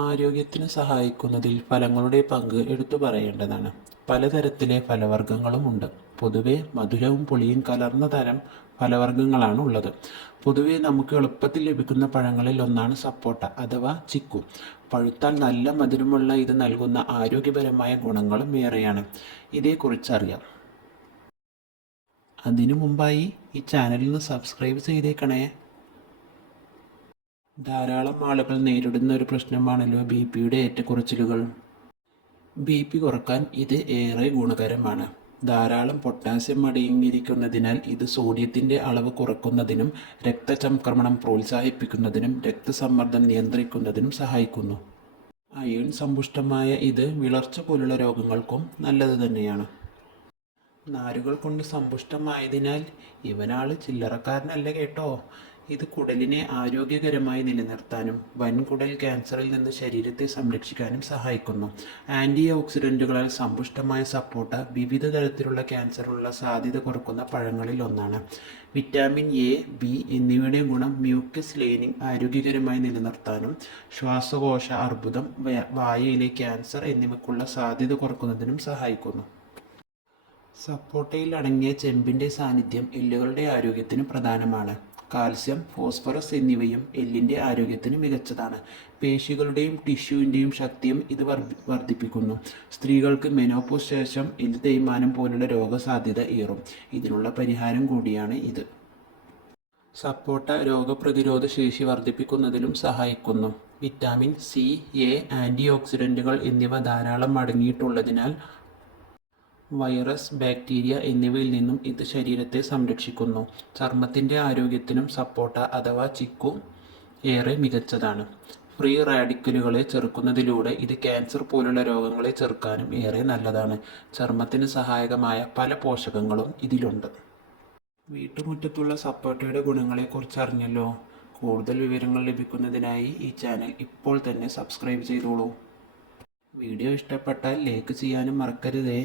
ആരോഗ്യത്തിന് സഹായിക്കുന്നതിൽ ഫലങ്ങളുടെ പങ്ക് എടുത്തു പറയേണ്ടതാണ്. പലതരത്തിലെ ഫലവർഗ്ഗങ്ങളുമുണ്ട്. പൊതുവെ മധുരവും പുളിയും കലർന്ന തരം ഫലവർഗ്ഗങ്ങളാണ് ഉള്ളത്. പൊതുവെ നമുക്ക് എളുപ്പത്തിൽ ലഭിക്കുന്ന പഴങ്ങളിൽ ഒന്നാണ് സപ്പോട്ട അഥവാ ചിക്കു. പഴുത്താൽ നല്ല മധുരമുള്ള ഇത് നൽകുന്ന ആരോഗ്യപരമായ ഗുണങ്ങളും ഏറെയാണ്. ഇതേക്കുറിച്ചറിയാം. അതിനു മുമ്പായി ഈ ചാനലിന് സബ്സ്ക്രൈബ് ചെയ്തേക്കണേ. ധാരാളം ആളുകൾ നേരിടുന്ന ഒരു പ്രശ്നമാണല്ലോ ബി.പിയുടെ ഏറ്റക്കുറച്ചിലുകൾ. ബി.പി കുറക്കാൻ ഇത് ഏറെ ഗുണകരമാണ്. ധാരാളം പൊട്ടാസ്യം അടങ്ങിയിരിക്കുന്നതിനാൽ ഇത് സോഡിയത്തിൻ്റെ അളവ് കുറയ്ക്കുന്നതിനും രക്തചംക്രമണം പ്രോത്സാഹിപ്പിക്കുന്നതിനും രക്തസമ്മർദ്ദം നിയന്ത്രിക്കുന്നതിനും സഹായിക്കുന്നു. അയൺ സമ്പുഷ്ടമായ ഇത് വിളർച്ച പോലുള്ള രോഗങ്ങൾക്കും നല്ലത് തന്നെയാണ്. നാരുകൾ കൊണ്ട് സമ്പുഷ്ടമായതിനാൽ ഇവനാള് ചില്ലറക്കാരനല്ല കേട്ടോ. ഇത് കുടലിനെ ആരോഗ്യകരമായി നിലനിർത്താനും വൻകുടൽ ക്യാൻസറിൽ നിന്ന് ശരീരത്തെ സംരക്ഷിക്കാനും സഹായിക്കുന്നു. ആൻറ്റി ഓക്സിഡൻറ്റുകളാൽ സമ്പുഷ്ടമായ സപ്പോട്ട വിവിധ തരത്തിലുള്ള ക്യാൻസറിനുള്ള സാധ്യത കുറക്കുന്ന പഴങ്ങളിൽ ഒന്നാണ്. വിറ്റാമിൻ എ, ബി എന്നിവയുടെ ഗുണം മ്യൂക്കസ് ലൈനിങ് ആരോഗ്യകരമായി നിലനിർത്താനും ശ്വാസകോശ അർബുദം, വായയിലെ ക്യാൻസർ എന്നിവയ്ക്കുള്ള സാധ്യത കുറക്കുന്നതിനും സഹായിക്കുന്നു. സപ്പോട്ടയിൽ അടങ്ങിയ ചെമ്പിൻ്റെ സാന്നിധ്യം എല്ലുകളുടെ ആരോഗ്യത്തിന് പ്രധാനമാണ്. കാൽസ്യം, ഫോസ്ഫറസ് എന്നിവയും എല്ലിൻ്റെ ആരോഗ്യത്തിന് മികച്ചതാണ്. പേശികളുടെയും ടിഷ്യൂവിൻ്റെയും ശക്തിയും ഇത് വർദ്ധിപ്പിക്കുന്നു. സ്ത്രീകൾക്ക് മെനോപോസ് ശേഷം എല്ല് തേയ്മാനം പോലുള്ള രോഗസാധ്യത ഏറും. ഇതിനുള്ള പരിഹാരം കൂടിയാണ് ഇത്. സപ്പോട്ട രോഗപ്രതിരോധ ശേഷി വർദ്ധിപ്പിക്കുന്നതിലും സഹായിക്കുന്നു. വിറ്റാമിൻ സി, എ, ആൻറ്റി ഓക്സിഡൻറ്റുകൾ എന്നിവ ധാരാളം അടങ്ങിയിട്ടുള്ളതിനാൽ വൈറസ്, ബാക്ടീരിയ എന്നിവയിൽ നിന്നും ഇത് ശരീരത്തെ സംരക്ഷിക്കുന്നു. ചർമ്മത്തിൻ്റെ ആരോഗ്യത്തിനും സപ്പോട്ട അഥവാ ചിക്കു ഏറെ മികച്ചതാണ്. ഫ്രീ റാഡിക്കലുകളെ ചെറുക്കുന്നതിലൂടെ ഇത് ക്യാൻസർ പോലുള്ള രോഗങ്ങളെ ചെറുക്കാനും ഏറെ നല്ലതാണ്. ചർമ്മത്തിന് സഹായകമായ പല പോഷകങ്ങളും ഇതിലുണ്ട്. വീട്ടുമുറ്റത്തുള്ള സപ്പോട്ടയുടെ ഗുണങ്ങളെക്കുറിച്ച് അറിഞ്ഞല്ലോ. കൂടുതൽ വിവരങ്ങൾ ലഭിക്കുന്നതിനായി ഈ ചാനൽ ഇപ്പോൾ തന്നെ സബ്സ്ക്രൈബ് ചെയ്തോളൂ. വീഡിയോ ഇഷ്ടപ്പെട്ടാൽ ലൈക്ക് ചെയ്യാനും മറക്കരുതേ.